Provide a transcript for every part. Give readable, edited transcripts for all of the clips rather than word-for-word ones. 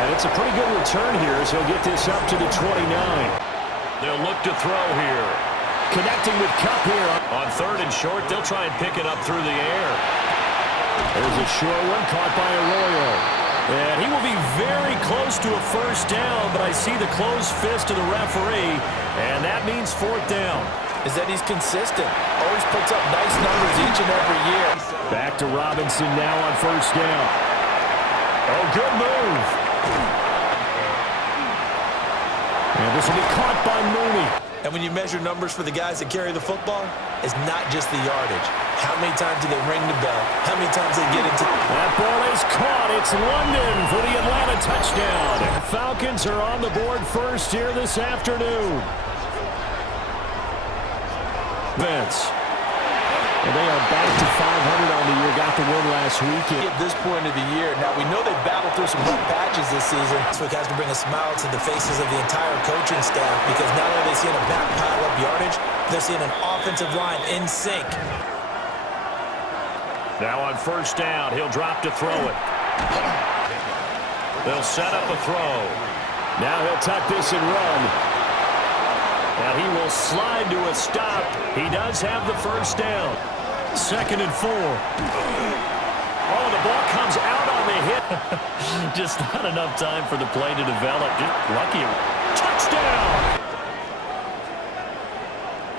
And it's a pretty good return here as he'll get this up to the 29. They'll look to throw here. Connecting with Kupp here. On 3rd and short, they'll try and pick it up through the air. There's a short one caught by Arroyo. And he will be very close to a first down, but I see the closed fist of the referee, and that means 4th down. Is that he's consistent. Always puts up nice numbers each and every year. Back to Robinson now on 1st down. Oh, good move. And this will be caught by Mooney. And when you measure numbers for the guys that carry the football, it's not just the yardage. How many times do they ring the bell? How many times they get into... That ball is caught. It's London for the Atlanta touchdown. Falcons are on the board first here this afternoon. Vince. And they are back to 500 on the year. Got the win last weekend. At this point of the year, now we know they've battled through some rough patches this season. So it has to bring a smile to the faces of the entire coaching staff because not only are they seeing a back pile up yardage, they're seeing an offensive line in sync. Now on 1st down, he'll drop to throw it. They'll set up a throw. Now he'll tuck this and run. Now he will slide to a stop. He does have the first down. 2nd and 4. Oh, the ball comes out on the hit. Just not enough time for the play to develop. Just lucky. Touchdown!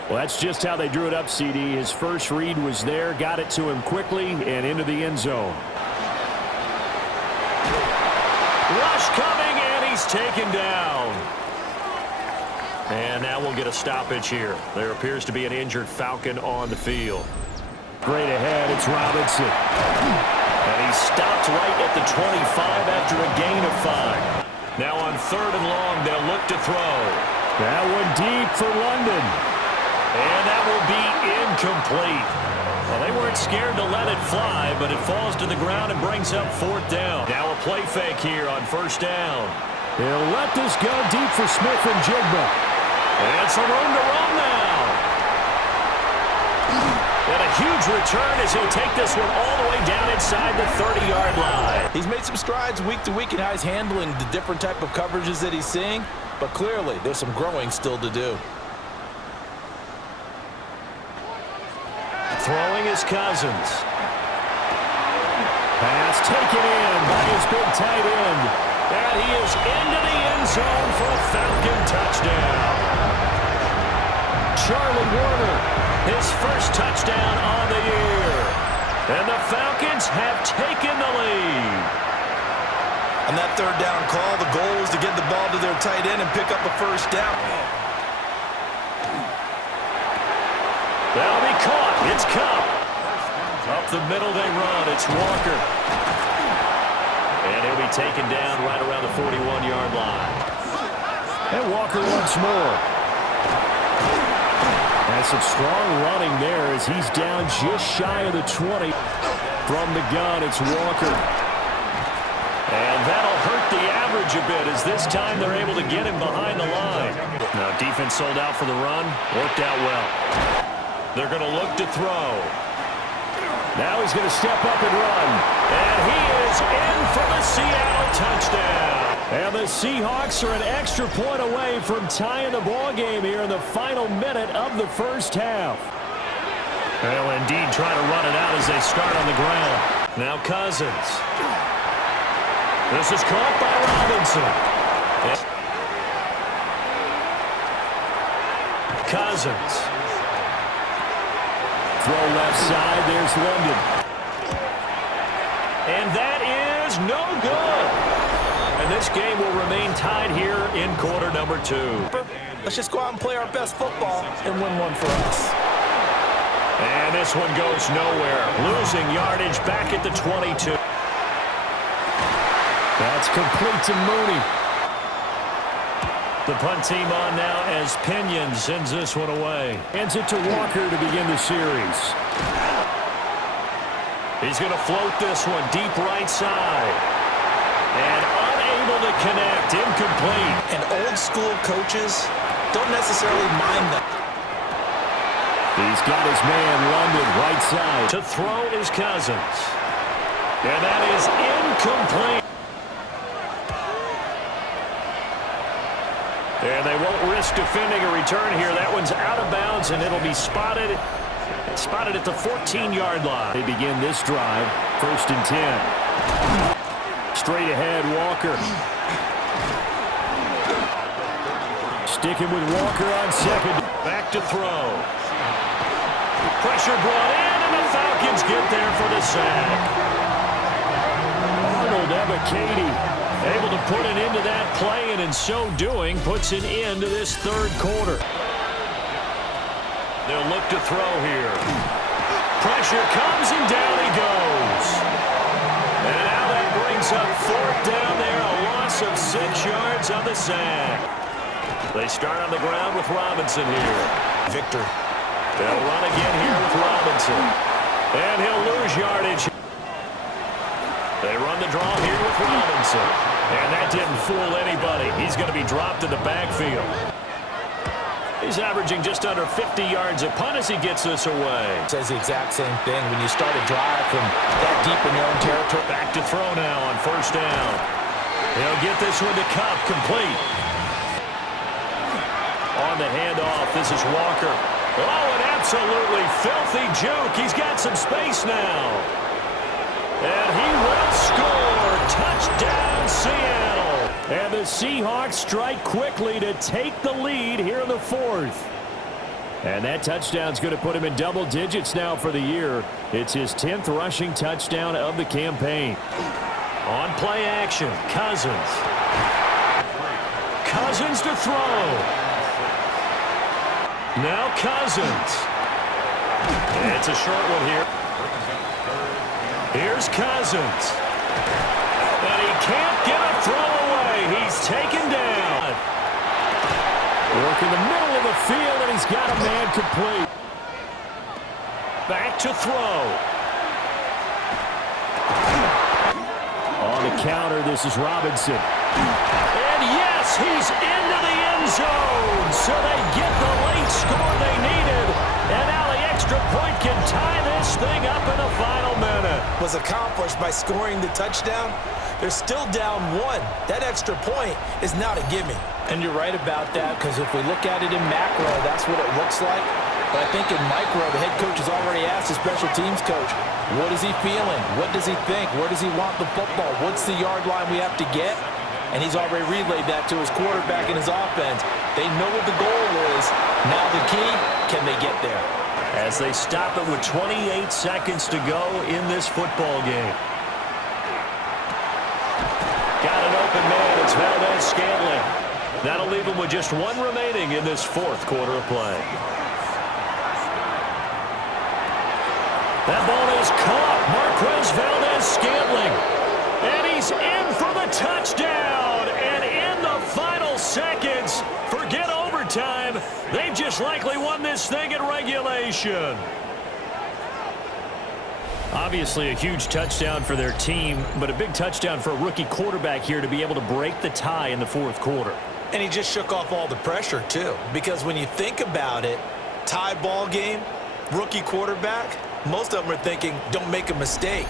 Well, that's just how they drew it up, CD. His first read was there, got it to him quickly, and into the end zone. Rush coming, and he's taken down. And now we'll get a stoppage here. There appears to be an injured Falcon on the field. Great ahead, it's Robinson. And he stopped right at the 25 after a gain of 5. Now on 3rd and long, they'll look to throw. That one deep for London. And that will be incomplete. Well, they weren't scared to let it fly, but it falls to the ground and brings up 4th down. Now a play fake here on 1st down. He'll let this go deep for Smith and Jigba. And some room to run now. And a huge return as he'll take this one all the way down inside the 30-yard line. He's made some strides week to week in how he's handling the different type of coverages that he's seeing, but clearly there's some growing still to do. Throwing is Cousins. Pass taken in by his big tight end. And he is into the end zone for a Falcon touchdown. Charlie Warner, his first touchdown on the year. And the Falcons have taken the lead. On that 3rd down call, the goal is to get the ball to their tight end and pick up a first down. That'll be caught. It's Kupp. Up the middle they run. It's Walker. And he'll be taken down right around the 41-yard line. And Walker once more. Has some strong running there as he's down just shy of the 20. From the gun, it's Walker. And that'll hurt the average a bit as this time they're able to get him behind the line. Now defense sold out for the run. Worked out well. They're going to look to throw. Now he's going to step up and run. And he is in for the Seattle touchdown. And the Seahawks are an extra point away from tying the ball game here in the final minute of the first half. They'll indeed try to run it out as they start on the ground. Now Cousins. This is caught by Robinson. Cousins. Throw left side, there's London. And that is no good. And this game will remain tied here in quarter number 2. Let's just go out and play our best football and win one for us. And this one goes nowhere. Losing yardage back at the 22. That's complete to Mooney. The punt team on now as Pinion sends this one away. Hands it to Walker to begin the series. He's going to float this one deep right side. And unable to connect. Incomplete. And old school coaches don't necessarily mind that. He's got his man London right side. To throw is Cousins. And that is incomplete. And they won't risk defending a return here. That one's out of bounds, and it'll be spotted at the 14-yard line. They begin this drive, 1st and 10. Straight ahead, Walker. Sticking with Walker on second. Back to throw. Pressure brought in, and the Falcons get there for the sack. Arnold Ebiketie able to put an end to that play, and in so doing, puts an end to this 3rd quarter. They'll look to throw here. Pressure comes, and down he goes. And now that brings up 4th down there, a loss of 6 yards on the sack. They start on the ground with Robinson here. Victor. They'll run again here with Robinson. And he'll lose yardage. They run the draw here with Robinson. And that didn't fool anybody. He's going to be dropped in the backfield. He's averaging just under 50 yards a punt as he gets this away. Says the exact same thing. When you start a drive from that deep in your own territory. Back to throw now on 1st down. He'll get this one to Cup, complete. On the handoff, this is Walker. Oh, an absolutely filthy juke. He's got some space now. And he will score. Touchdown, Seattle. And the Seahawks strike quickly to take the lead here in the 4th. And that touchdown's going to put him in double digits now for the year. It's his 10th rushing touchdown of the campaign. On play action, Cousins. Cousins to throw. Now Cousins. It's a short one here. Here's Cousins. And he can't get a throw away. He's taken down. Work in the middle of the field, and he's got a man complete. Back to throw. On the counter, this is Robinson. And yes, he's into the end zone. So they get the late score they needed. And now the extra point can tie this thing up in the final minute. Was accomplished by scoring the touchdown. They're still down 1. That extra point is not a gimme. And you're right about that, because if we look at it in macro, that's what it looks like. But I think in micro, the head coach has already asked the special teams coach, what is he feeling? What does he think? Where does he want the football? What's the yard line we have to get? And he's already relayed that to his quarterback and his offense. They know what the goal is. Now the key, can they get there? As they stop it with 28 seconds to go in this football game. Got an open man. It's Valdez-Scantling. That'll leave him with just 1 remaining in this 4th quarter of play. That ball is caught. Marquez Valdez-Scantling. And he's in for the touchdown. And in the final seconds, forget overtime. They've just likely won this thing in regulation. Obviously a huge touchdown for their team, but a big touchdown for a rookie quarterback here to be able to break the tie in the 4th quarter. And he just shook off all the pressure, too. Because when you think about it, tie ball game, rookie quarterback, most of them are thinking, don't make a mistake.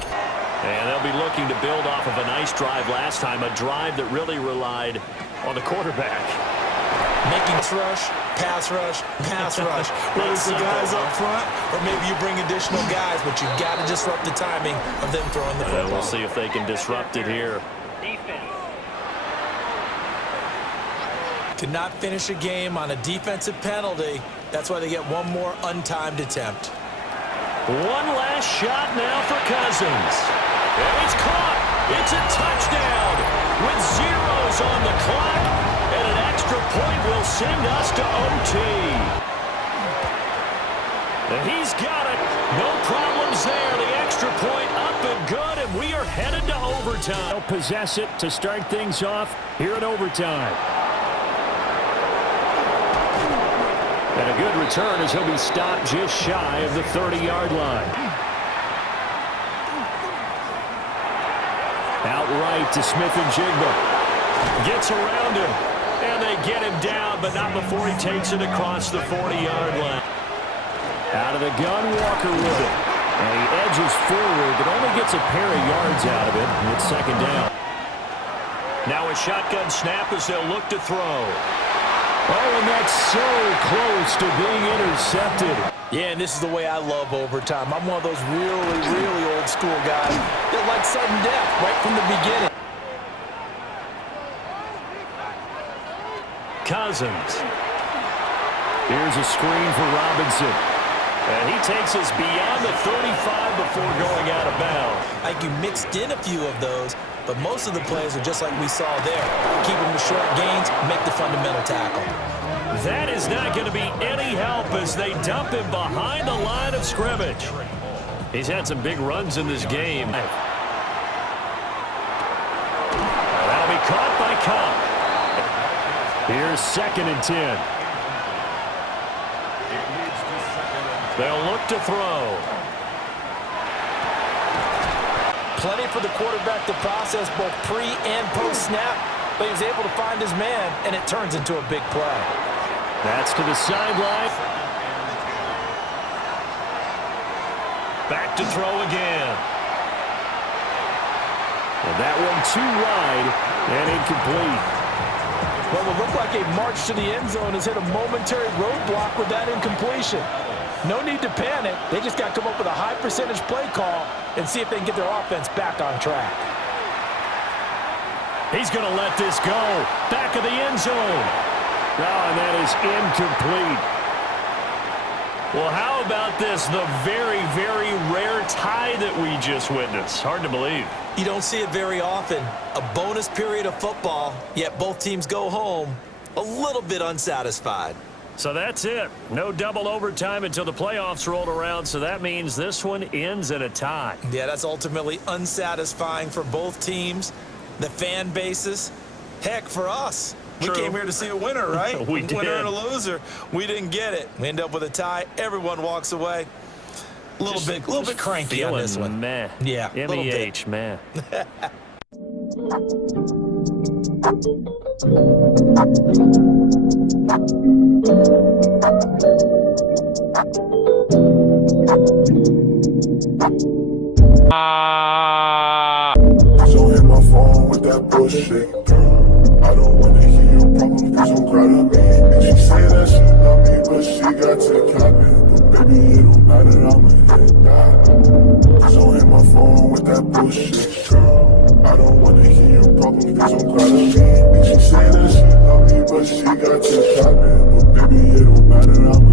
And they'll be looking to build off of a nice drive last time, a drive that really relied on the quarterback. Making rush, pass rush, pass rush. Whether it's the guys up front or maybe you bring additional guys, but you've got to disrupt the timing of them throwing the football. We'll see if they can disrupt it here. To not finish a game on a defensive penalty, that's why they get 1 more untimed attempt. 1 last shot now for Cousins. And it's caught. It's a touchdown with zeros on the clock. And an extra point will send us to OT. And he's got it. No problems there. The extra point up and good, and we are headed to overtime. They'll possess it to start things off here in overtime. And a good return as he'll be stopped just shy of the 30-yard line. Outright to Smith-Njigba. Gets around him. And they get him down, but not before he takes it across the 40-yard line. Out of the gun, Walker with it. And he edges forward, but only gets a pair of yards out of it. It's 2nd down. Now a shotgun snap as they'll look to throw. Oh, and that's so close to being intercepted. Yeah, and this is the way I love overtime. I'm one of those really, really old school guys that like sudden death right from the beginning. Cousins. Here's a screen for Robinson. And he takes us beyond the 35 before going out of bounds. Like you mixed in a few of those, but most of the plays are just like we saw there. Keep them to short gains, make the fundamental tackle. That is not going to be any help as they dump him behind the line of scrimmage. He's had some big runs in this game. That'll be caught by Cup. Here's 2nd and 10. They'll look to throw. Plenty for the quarterback to process both pre and post snap, but he was able to find his man, and it turns into a big play. That's to the sideline. Back to throw again. And that one too wide and incomplete. Well, it looked like a march to the end zone has hit a momentary roadblock with that incompletion. No need to panic. They just got to come up with a high percentage play call and see if they can get their offense back on track. He's going to let this go. Back of the end zone. Oh, and that is incomplete. Well, how about this? The very, very rare tie that we just witnessed. Hard to believe. You don't see it very often. A bonus period of football, yet both teams go home a little bit unsatisfied. So that's it. No double overtime until the playoffs rolled around, so that means this one ends in a tie. Yeah, that's ultimately unsatisfying for both teams, the fan bases. Heck, for us. True. We came here to see a winner, right? We did. Winner and a loser. We didn't get it. We end up with a tie. Everyone walks away. A little bit cranky on this one. Meh. Yeah, a little bit. M-E-H, meh. So hit my phone with that bullshit, girl. I don't wanna hear your problems, please don't cry to me. And she say that she love me, but she got to capping. But baby, it don't matter, I'ma hit that. So hit my phone with that bullshit, girl. I don't wanna hear your problems, please don't cry to me. And she say that she love me, but she got to capping. But baby, it don't matter, I'ma